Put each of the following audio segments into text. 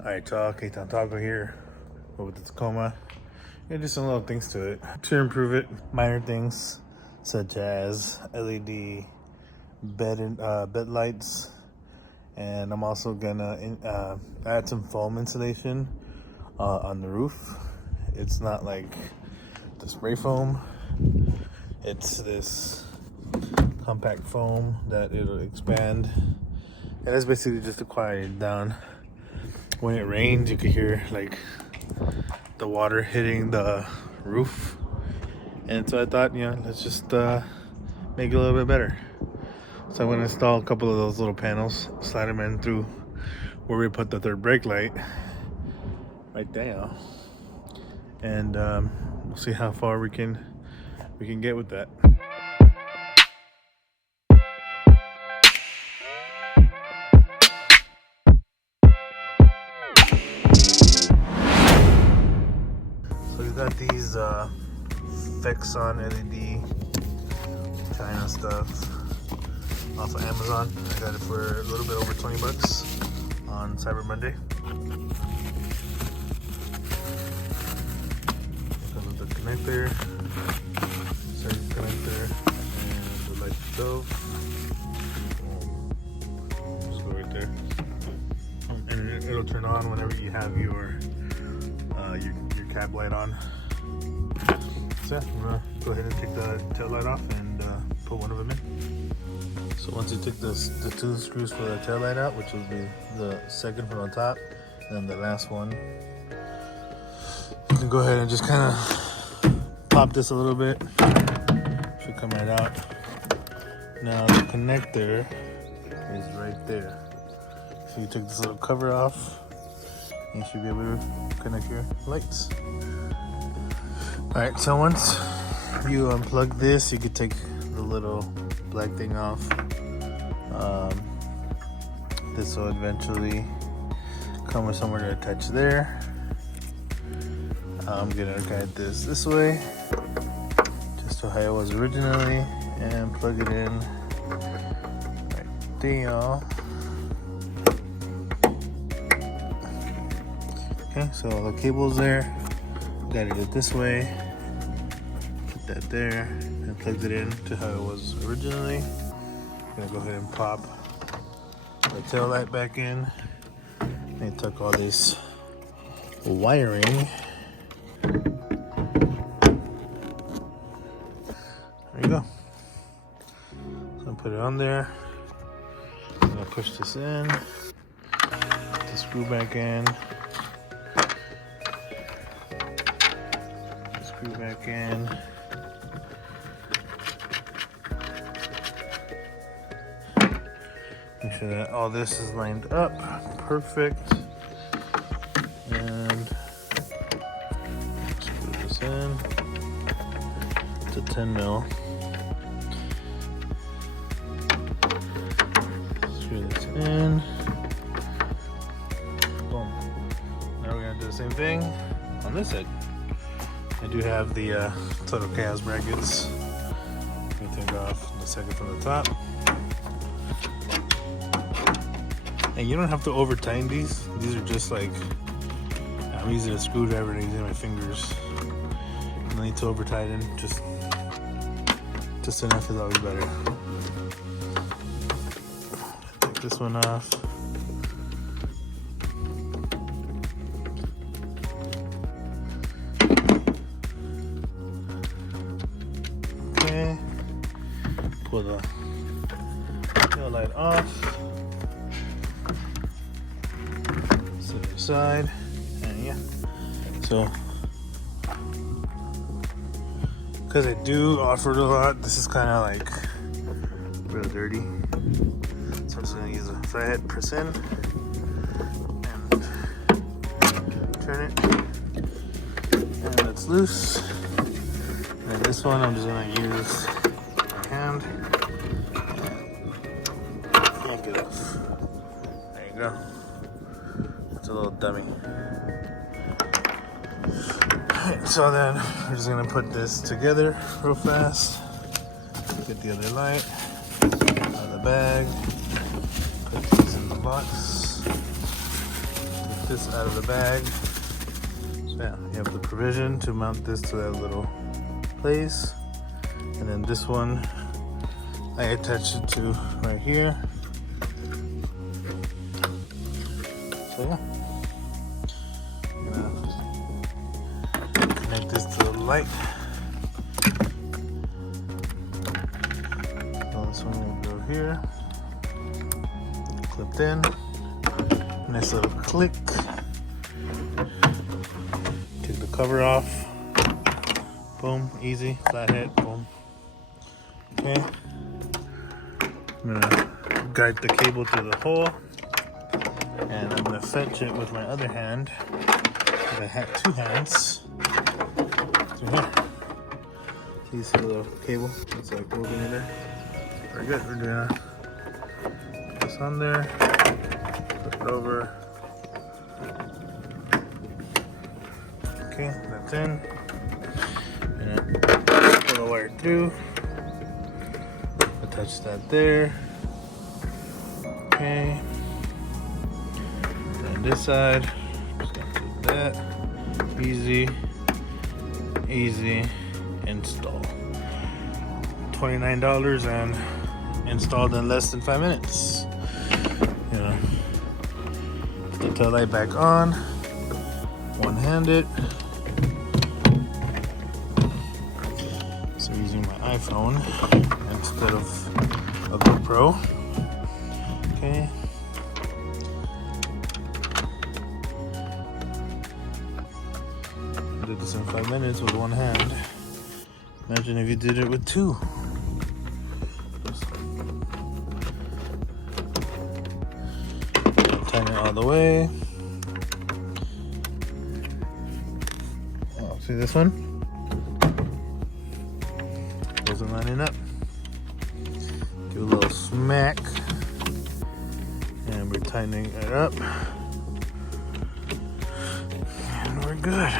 Alright y'all, K-Town Taco here with the Tacoma. Yeah, just some little things to it to improve it. Minor things such as LED bed lights, and I'm also gonna add some foam insulation on the roof. It's not like the spray foam, it's this compact foam that it'll expand, and it's basically just to quiet it down. When it rains, you can hear like the water hitting the roof, and so I thought, let's just make it a little bit better. So I'm gonna install a couple of those little panels, slide them in through where we put the third brake light, right there, and we'll see how far we can get with that. So we got these Fexon LED China stuff off of Amazon. I got it for a little bit over 20 bucks on Cyber Monday. Comes with the connector, circuit connector, and the light stove. Just go right there, and it'll turn on whenever you have your cab light on. So yeah, I'm gonna go ahead and take the tail light off and put one of them in. So once you take the two screws for the tail light out, which will be the second from the top and the last one, you can go ahead and just kind of pop this a little bit. Should come right out. Now the connector is right there. So you take this little cover off, you should be able to connect your lights. Alright, so once you unplug this, you can take the little black thing off. This will eventually come with somewhere to attach there. I'm gonna guide this way, just to how it was originally, and plug it in right there. Okay, so the cable's there. Guided it this way, put that there, and plugged it in to how it was originally. I'm gonna go ahead and pop the tail light back in, and tuck all this wiring. There you go. So I'm put it on there. I'm gonna push this in, put the screw back in. Screw back in. Make sure that all this is lined up perfect. And screw this in. It's a 10 mil. Screw this in. Boom. Now we're gonna do the same thing on this side. I do have the Total Chaos brackets. I'm gonna take off the second from the top. And you don't have to over tighten these. These are just like, I'm using a screwdriver and using my fingers. You don't need to over tighten, just enough is always better. Take this one off. Pull the tail light off, set it aside, and yeah. So, because I do off-road a lot, this is kind of like real dirty. So I'm just gonna use a flathead, press in, and turn it, and it's loose. And then this one I'm just gonna use hand. Yank it off. There you go. It's a little dummy. Alright, so then we're just gonna put this together real fast. Get the other light out of the bag. Put these in the box. this out of the bag. So yeah, you have the provision to mount this to that little place. And then this one, I attached it to right here. So yeah, I'm gonna connect this to the light. So this one will go here, clipped in. Nice little click. Take the cover off. Boom, easy, flathead, boom. Okay. I'm gonna guide the cable through the hole, and I'm gonna fetch it with my other hand. I had two hands. Through here. So you see the little cable? It's like moving in there. We're good. We're doing this on there. Flip it over. Okay, that's in. And pull the wire through. Attach that there. Okay. And this side, just gonna do that. Easy, easy install. $29 and installed in less than 5 minutes. You know, put the tail light back on, one-handed. So using my iPhone instead of a GoPro. Okay. I did this in 5 minutes with one hand. Imagine if you did it with two. Tighten it all the way. Oh, see this one? Wasn't lining up. Give a little smack. And we're tightening it up. And we're good.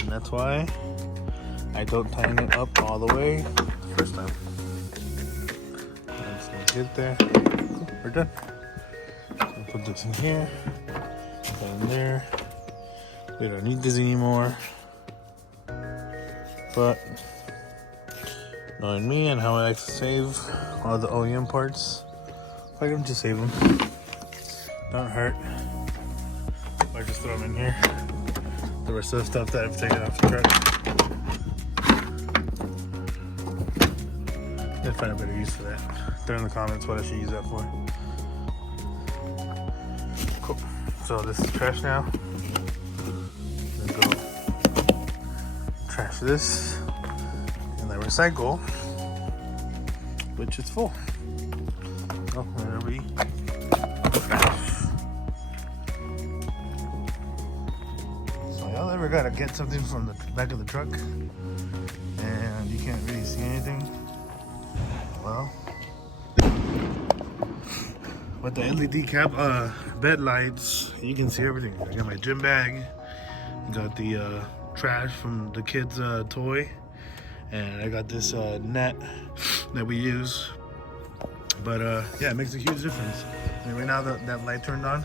And that's why I don't tighten it up all the way first time. Just gonna get there. Cool, we're done. So put this in here, put in there. We don't need this anymore. But knowing me and how I like to save all the OEM parts, why don't you save them? Don't hurt. Or just throw them in here. The rest of the stuff that I've taken off the truck. I'd find a better use for that. Throw in the comments what I should use that for. Cool. So this is trash now. I'm gonna go trash this and then recycle, which is full. Oh, whenever we So y'all ever gotta get something from the back of the truck and you can't really see anything? Well, with the LED bed lights, you can see everything. I got my gym bag, got the trash from the kids' toy, and I got this net that we use. But yeah, it makes a huge difference. I mean, right now that light turned on,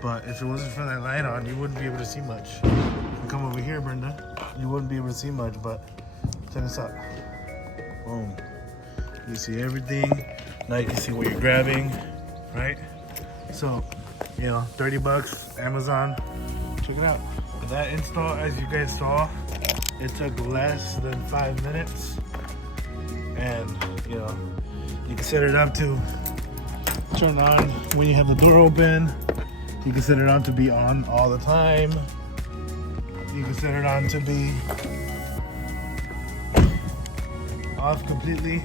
but if it wasn't for that light on, you wouldn't be able to see much. You come over here, Brenda, you wouldn't be able to see much, but check this out. Boom. You see everything. Now you can see what you're grabbing, right? So, you know, 30 bucks, Amazon. Check it out. That install, as you guys saw, it took less than 5 minutes. And, you know, you can set it up to turn on when you have the door open. You can set it on to be on all the time. You can set it on to be off completely.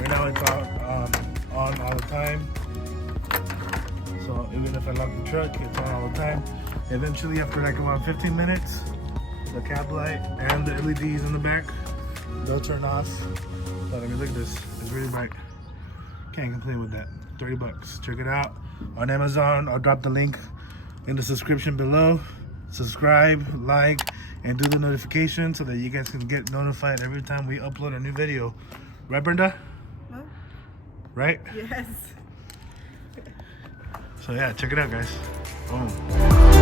Right now it's on all the time. So even if I lock the truck, it's on all the time. Eventually, after like around 15 minutes, the cab light and the LEDs in the back, they'll turn off. But I mean, look at this. It's really bright. Can't complain with that. 30 bucks. Check it out on Amazon. I'll drop the link in the description below. Subscribe, like, and do the notification so that you guys can get notified every time we upload a new video. Right, Brenda? Huh? right? Yes. So yeah, check it out, guys. Boom.